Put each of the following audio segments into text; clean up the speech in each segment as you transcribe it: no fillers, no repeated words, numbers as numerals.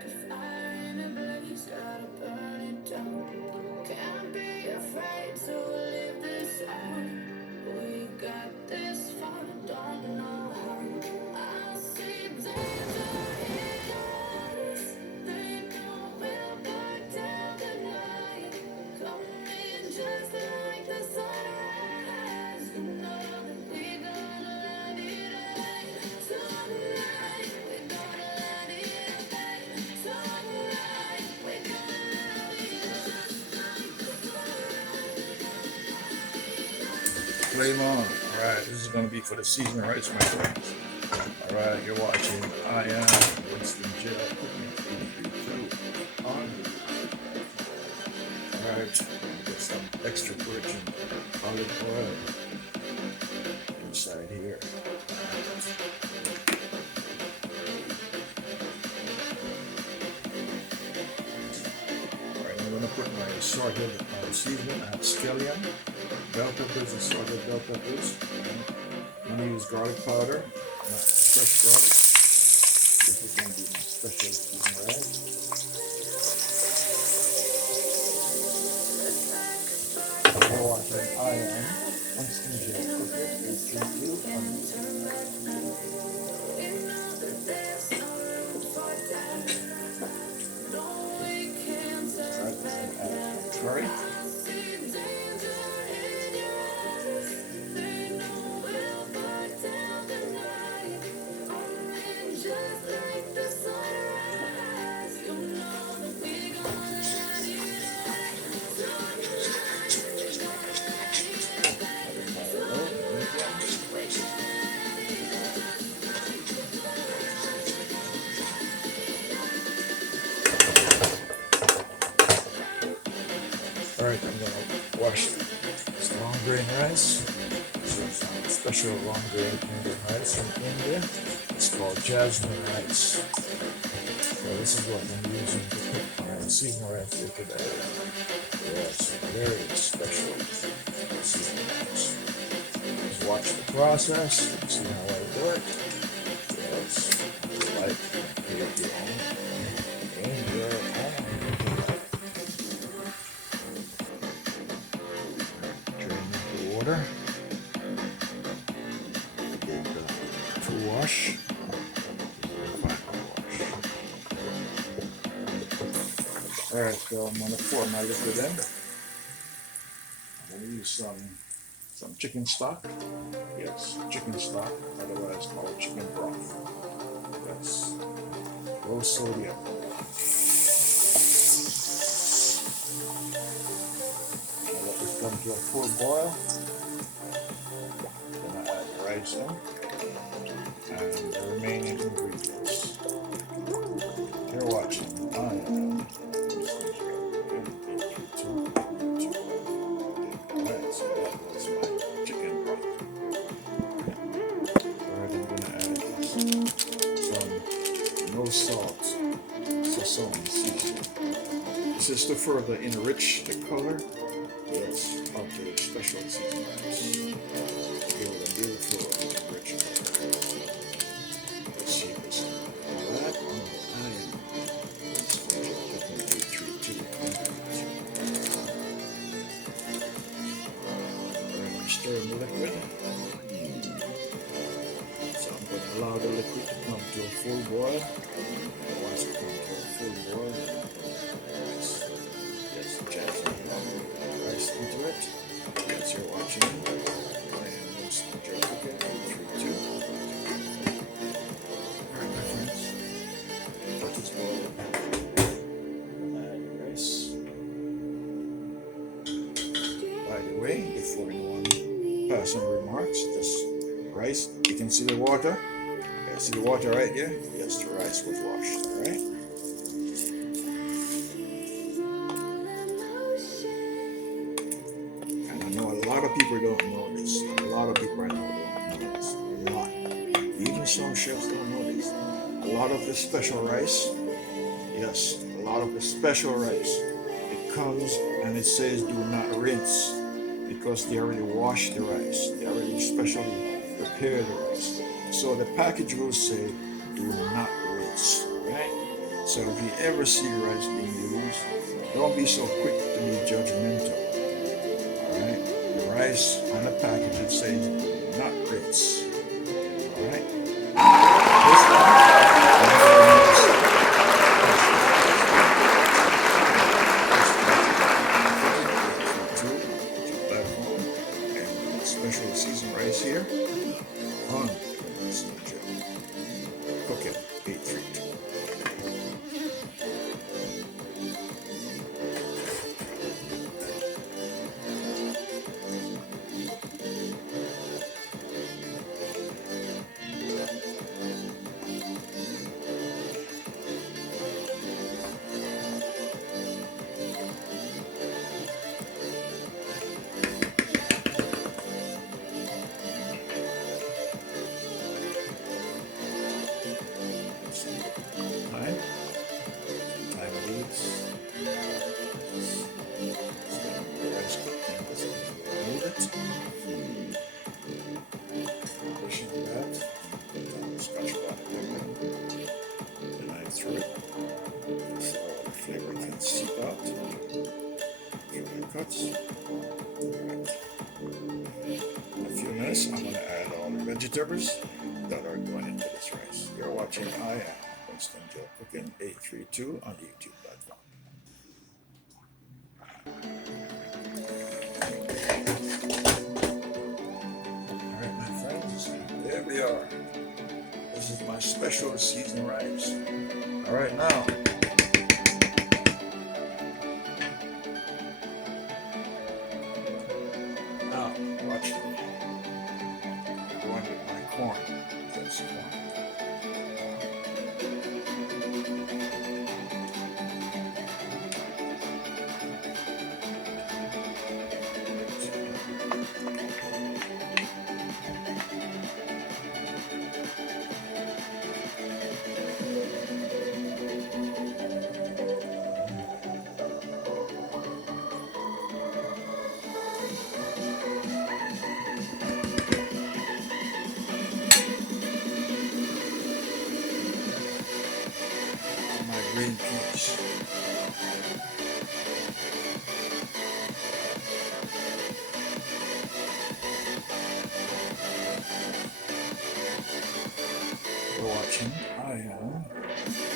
like a fire in a blaze, gotta burn it down. Can't be afraid to live this out. We got this far, don't know how. I see danger in us. They know we'll burn down the night. Coming just like the sunrise. You know that we gonna let it rain tonight. We gonna let it rain tonight. We gonna let Flame on. Alright, this is going to be for the season rights, my friends. Alright, you're watching I Am Winston J. On. Alright, get some extra virgin olive oil inside here. Alright, I'm going to put my assorted seasoning. I have scallion, bell peppers, assorted bell peppers. I'm going to use garlic powder, not fresh garlic. This is going to be my special season, right? You're watching I Am Winston J. Cooking, HGQ Sorry. Alright, I'm going to wash this long grain rice. This is some special long grain Indian rice from India. It's called jasmine rice. So this is what I'm using to cook my seasonal rice here today. Yes, very special seasonal rice. Just watch the process and see how I do it. Yes, you like to create your own in your own. Water to wash. Alright, so I'm going to pour my liquid in. I'm going to use some chicken stock. Yes, chicken stock, otherwise called chicken broth. Yes, low sodium. I'll let this come to a full boil. Then I add the rice in and the remaining ingredients. You're watching I Am. Alright, so that was my chicken broth. Alright, I'm going to add some no salt, sesame seasoning. This is to further enrich the color, yes, of the special season rice. Give it a beautiful rich color. Let's see this. That I am special cooking 832. Alright, I'm stirring the liquid. So I'm going to allow the liquid to come to a full boil. And once it comes to a full boil, yes, jasmine rice into it. Yes, you're watching. I am Winston J. Cooking 832. Alright, my friends. Let this boil. Add the rice. By the way, before anyone passing remarks, this rice, you can see the water. Yeah, see the water right there? Yes, the rice was washed, alright? And I know a lot of people don't know this. A lot of people I know don't know this. A lot. Even some chefs don't know this. A lot of the special rice, yes, a lot of the special rice, it comes and it says do not rinse because they already washed the rice. They already specially prepared the rice. So the package will say do not rinse, right? So if you ever see rice being used, don't be so quick to be judgmental. All right, the rice on the package it says not grits. All right, this one I'm going to use platform and special seasoned rice here on Winston Joe. Cook it 832. Time, time leaves. Rice cooking, let's move it. In addition to that, put down the scotch bonnet pepper, and I threw it so the flavor can seep out. Sugar cuts. Alright. In a few minutes, I'm going to add all the vegetables that are going into this rice. You're watching I Am Winston Joe Cooking 832 on the YouTube platform. Alright, my friends, there we are. This is my special seasoned rice. Alright, now. Now, watch me. I'm going with my corn. Yes, corn. My green peas. You're watching I Am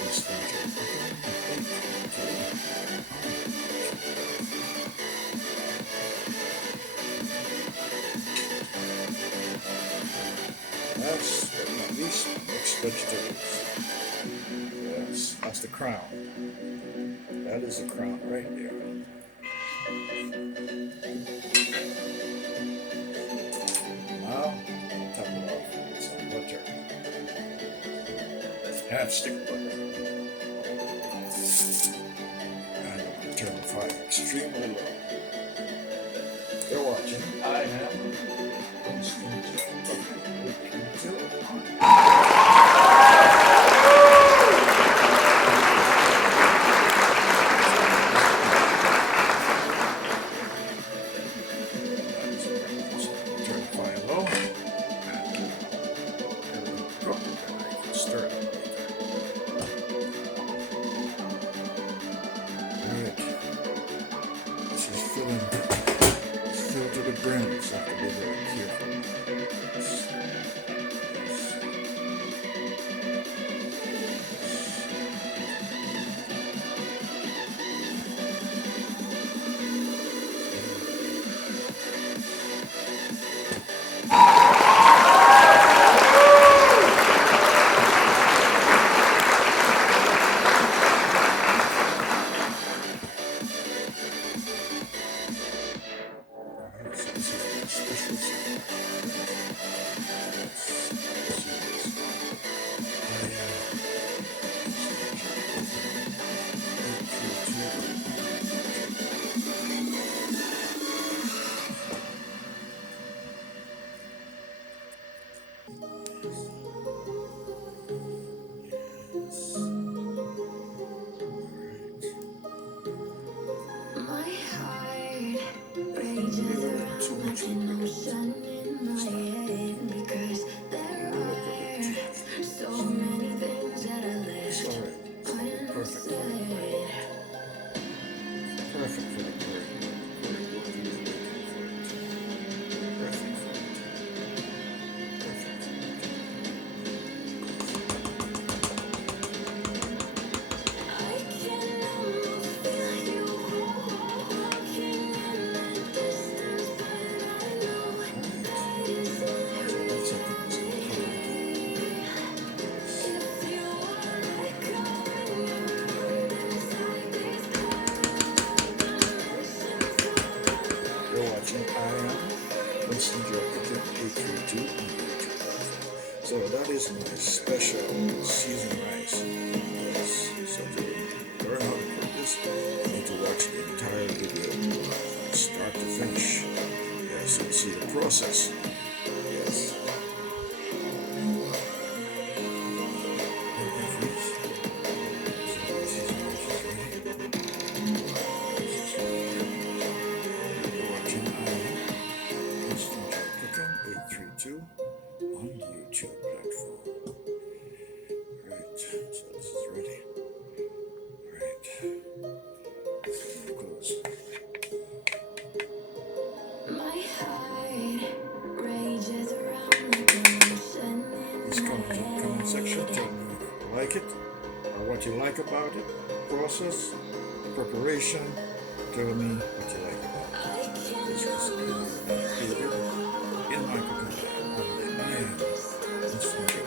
Winston Joe Cooking 832. Last but not least, mixed vegetables. Yes, that's the crown. That is the crown right there. Now, top it off with some butter. Half stick butter. And I'm going to turn the fire extremely low. You're watching I Am Winston Joe Cooking 832. Turn the fire low. And cook, and I can stir it up later. Alright. This is filled to the brim, so I have to be very careful. Yes. Alright, so this is a special season. My heart rages around an ocean in my head because there are so many things that I left Perfect. is special seasoned rice. Yes. So to learn how to cook this, you need to watch the entire video from start to finish. Yes, and see the process. Yes. On the YouTube platform. Right, so this is ready. Right. Close. My heart rages around like an ocean Please comment in the comment section. Tell me if you like it or what you like about it. Process, preparation. Tell me what you like about it. This recipe is included in my cooking guide on the I Am Instant